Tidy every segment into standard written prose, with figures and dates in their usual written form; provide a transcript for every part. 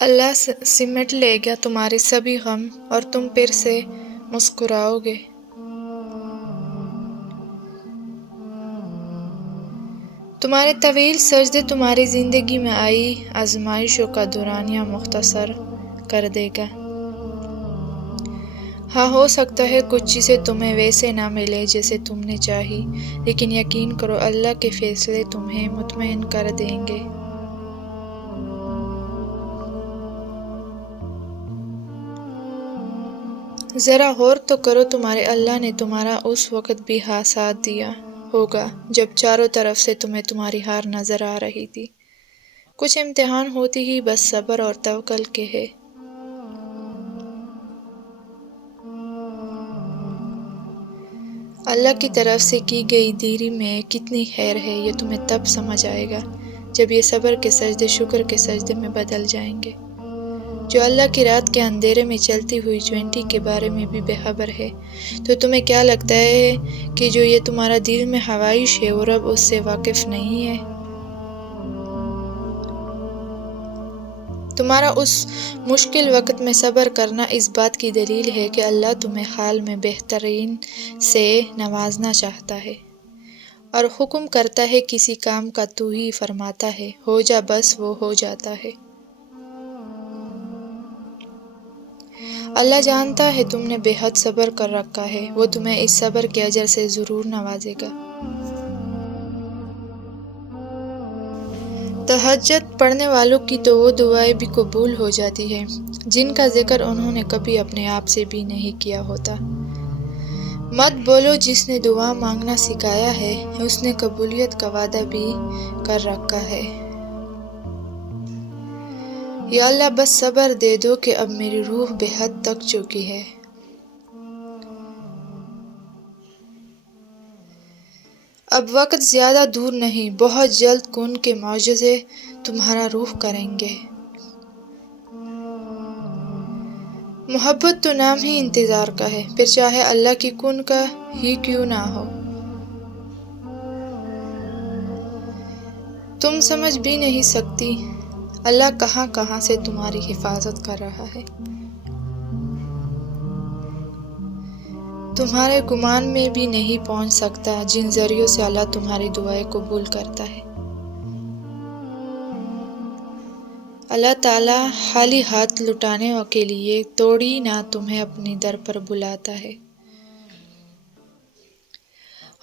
اللہ سمٹ لے گا تمہارے سبھی غم اور تم پھر سے مسکراؤ گے۔ تمہارے طویل سجدے تمہاری زندگی میں آئی آزمائشوں کا دورانیہ مختصر کر دے گا۔ ہاں، ہو سکتا ہے کچھ چیزیں تمہیں ویسے نہ ملے جیسے تم نے چاہی، لیکن یقین کرو اللہ کے فیصلے تمہیں مطمئن کر دیں گے۔ ذرا غور تو کرو، تمہارے اللہ نے تمہارا اس وقت بھی ساتھ دیا ہوگا جب چاروں طرف سے تمہیں تمہاری ہار نظر آ رہی تھی۔ کچھ امتحان ہوتی ہی بس صبر اور توکل کے ہے۔ اللہ کی طرف سے کی گئی دیری میں کتنی خیر ہے، یہ تمہیں تب سمجھ آئے گا جب یہ صبر کے سجدے شکر کے سجدے میں بدل جائیں گے۔ جو اللہ کی رات کے اندھیرے میں چلتی ہوئی چونٹی کے بارے میں بھی بے خبر ہے، تو تمہیں کیا لگتا ہے کہ جو یہ تمہارا دل میں خواہش ہے وہ رب اس سے واقف نہیں ہے؟ تمہارا اس مشکل وقت میں صبر کرنا اس بات کی دلیل ہے کہ اللہ تمہیں حال میں بہترین سے نوازنا چاہتا ہے، اور حکم کرتا ہے کسی کام کا تو ہی فرماتا ہے ہو جا، بس وہ ہو جاتا ہے۔ اللہ جانتا ہے تم نے بے حد صبر کر رکھا ہے، وہ تمہیں اس صبر کے اجر سے ضرور نوازے گا۔ تہجد پڑھنے والوں کی تو وہ دعائیں بھی قبول ہو جاتی ہیں جن کا ذکر انہوں نے کبھی اپنے آپ سے بھی نہیں کیا ہوتا۔ مت بولو، جس نے دعا مانگنا سکھایا ہے اس نے قبولیت کا وعدہ بھی کر رکھا ہے۔ یا اللہ، بس صبر دے دو کہ اب میری روح بے حد تک چکی ہے۔ اب وقت زیادہ دور نہیں، بہت جلد کن کے معجزے تمہارا روح کریں گے۔ محبت تو نام ہی انتظار کا ہے، پھر چاہے اللہ کی کن کا ہی کیوں نہ ہو۔ تم سمجھ بھی نہیں سکتی اللہ کہاں کہاں سے تمہاری حفاظت کر رہا ہے۔ تمہارے گمان میں بھی نہیں پہنچ سکتا جن ذریعوں سے اللہ تمہاری دعائیں قبول کرتا ہے۔ اللہ تعالیٰ خالی ہاتھ لوٹانے کے لیے توڑی نہ تمہیں اپنی در پر بلاتا ہے۔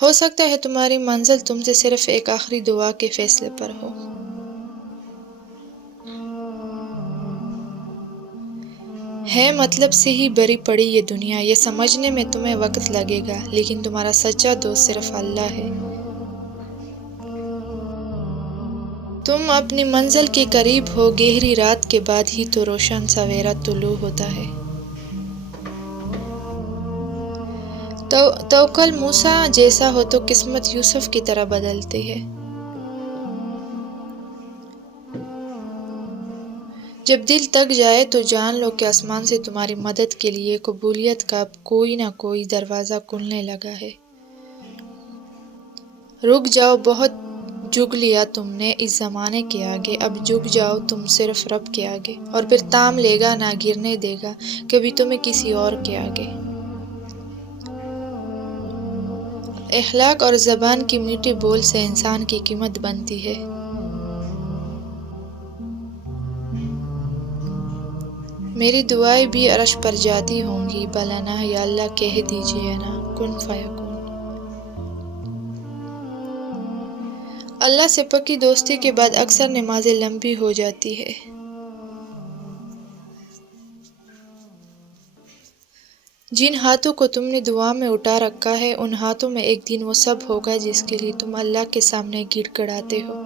ہو سکتا ہے تمہاری منزل تم سے صرف ایک آخری دعا کے فیصلے پر ہو۔ ہے مطلب سے ہی بھری پڑی یہ دنیا، یہ سمجھنے میں تمہیں وقت لگے گا، لیکن تمہارا سچا دوست صرف اللہ ہے۔ تم اپنی منزل کے قریب ہو، گہری رات کے بعد ہی تو روشن سویرا طلوع ہوتا ہے۔ توکل موسیٰ جیسا ہو تو قسمت یوسف کی طرح بدلتی ہے۔ جب دل تک جائے تو جان لو کہ آسمان سے تمہاری مدد کے لیے قبولیت کا کوئی نہ کوئی دروازہ کھلنے لگا ہے۔ رک جاؤ، بہت جھک لیا تم نے اس زمانے کے آگے، اب جھک جاؤ تم صرف رب کے آگے، اور پھر تھام لے گا، نہ گرنے دے گا کبھی تمہیں کسی اور کے آگے۔ اخلاق اور زبان کی میٹھی بول سے انسان کی قیمت بنتی ہے۔ میری دعائیں بھی عرش پر جاتی ہوں گی، بھلا نہ یا اللہ کہہ دیجئے نا کن فیکون۔ اللہ سے پکی دوستی کے بعد اکثر نمازیں لمبی ہو جاتی ہے۔ جن ہاتھوں کو تم نے دعا میں اٹھا رکھا ہے ان ہاتھوں میں ایک دن وہ سب ہوگا جس کے لیے تم اللہ کے سامنے گڑ گڑاتے ہو۔